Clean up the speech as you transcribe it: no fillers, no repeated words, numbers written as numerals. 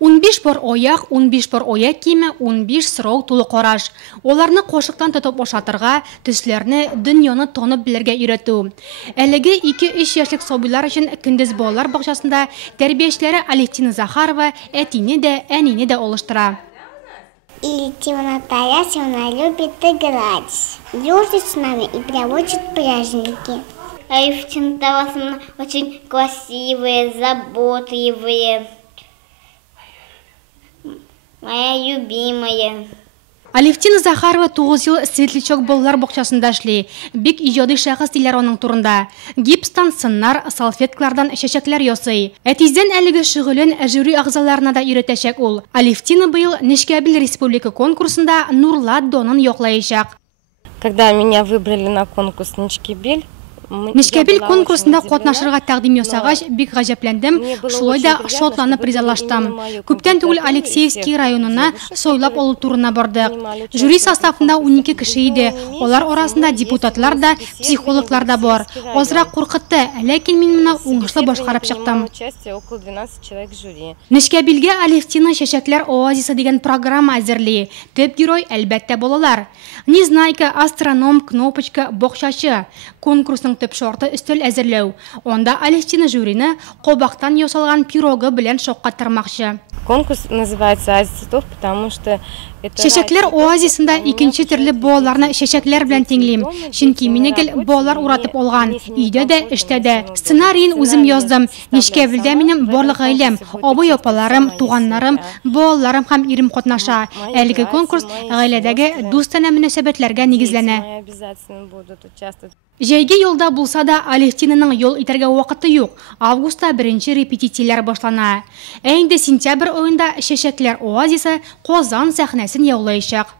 15 бар аяк, 15 бар аяк киеме, 15 сырау тулы караш. Оларны кошыктан тотып ашатырга, төсләрне, дөньяны танып белергә өйрәтү. Әлеге 2-3 яшьлек сабыйлар өчен көндез балалар бакчасында тәрбиячеләре Алевтина Захарова әтине дә, әнине дә алыштыра. И Тима Наталья, она любит играть. Дружит с нами и проводит праздники. Алевтина очень красивые, заботливые. Моя любимая. Алевтина Захарова 9 ел Светлячок балалар бакчасында эшли. Бик иҗади шәхес диләр аның турында. Гипстан сыннар, салфеткалардан чәчәкләр ясый. Әтиздән әлеге шөгылен жюри агзаларына да өйрәтәчәк ул. Алевтина быел Нечкәбил республика конкурсында Нурлат донын яклаячак. Когда меня выбрали на конкурс Нечкәбил, Нечкәбил конкурсында катнашырга тәкъдим ясагач, бик гаҗәпләндем, шулай да шатланып ризалаштым. Күптән түгел Алексеевский районына сойлап алу турына бардык. Жюри составында 12 кеше иде. Алар арасында депутатлар да, психологлар да бар. Азрак куркытты, ләкин мин моны уңышлы башкарып чыктым. Нечкәбилгә Алевтина чәчәкләр оазисы дигән программа әзерли. Төп герой әлбәттә балалар. Незнайка, астроном, кнопочка, бакчачы. Конкурсның төп шарты өстәл әзерләү. Онда Алевтина жюрины кобактан ясалган пирогы белән шаккаттырмакчы. Конкурс называется «Оазис цветов», потому что Чәчәкләр оазисында икенче төрле балаларны чәчәкләр белән тиңлим. Чөнки мине гел балалар уратып алган. Өйдә дә, эштә дә. Сценарийын үзем яздым. Нечкәбилдә минем барлык гаиләм, абый-апаларым, туганнарым, балаларым һәм ирем катнаша. Әлеге конкурс гаиләдәге дустанә мөнәсәбәтләргә нигезләнә. Җәйге юлда булса да Алевтинаның юл итәргә вакыты юк. Августта беренче репетицияләр башлана. Инде сентябрь аенда Чәчәкләр оазисы Казан сәхнәсен яулаячак.